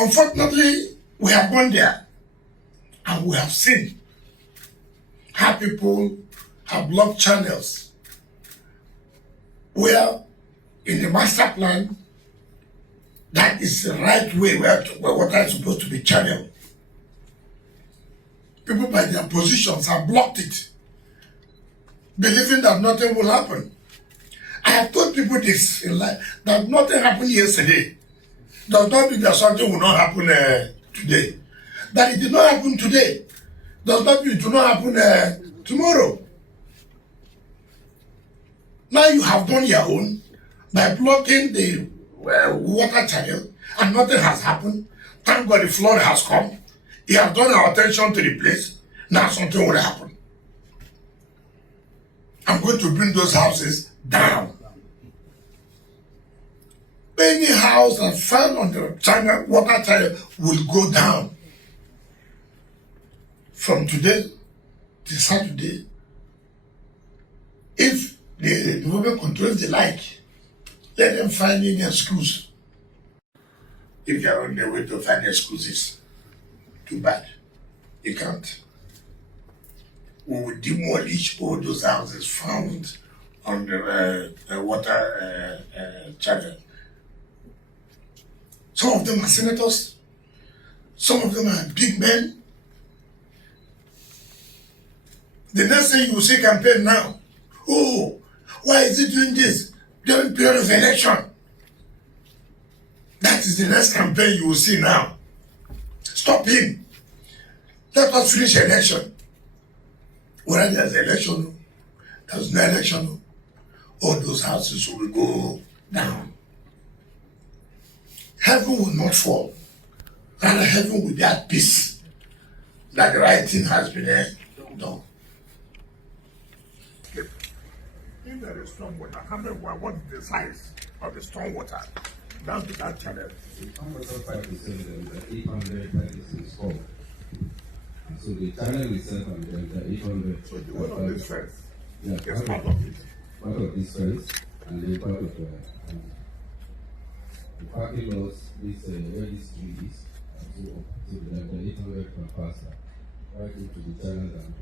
Unfortunately, we have gone there and we have seen how people have blocked channels where in the master plan, that is the right way where water is supposed to be channeled. People by their positions have blocked it, believing that nothing will happen. I have told people this in life, that nothing happened yesterday does not mean that something will not happen today. That it did not happen today does not mean it will not happen tomorrow. Now you have done your own by blocking the water channel and nothing has happened. Thank God the flood has come. He has drawn our attention to the place. Now something will happen. I'm going to bring those houses down. Any house that's found on the channel, water channel will go down. From today to Saturday, if the government controls the light, let them find any excuse. If they are on their way to find excuses, too bad. You can't. We will demolish all those houses found on the water channel. Some of them are senators. Some of them are big men. The next thing you will see campaign now. Oh, why is he doing this during period of election? That is the next campaign you will see now. Stop him. Let us finish election. Whether there's election, there's no election, all those houses will go down. Heaven will not fall. Rather, heaven will be at peace. That the right thing has been done. If there is storm water, what is the size of the storm water down to that channel? The storm water pipe is 800 that is installed. So the channel itself and the 800. So the one of this fence is part of it. Part of this fence and then part of the parking lots, this where this tree is, so the 800 can pass right into the channel and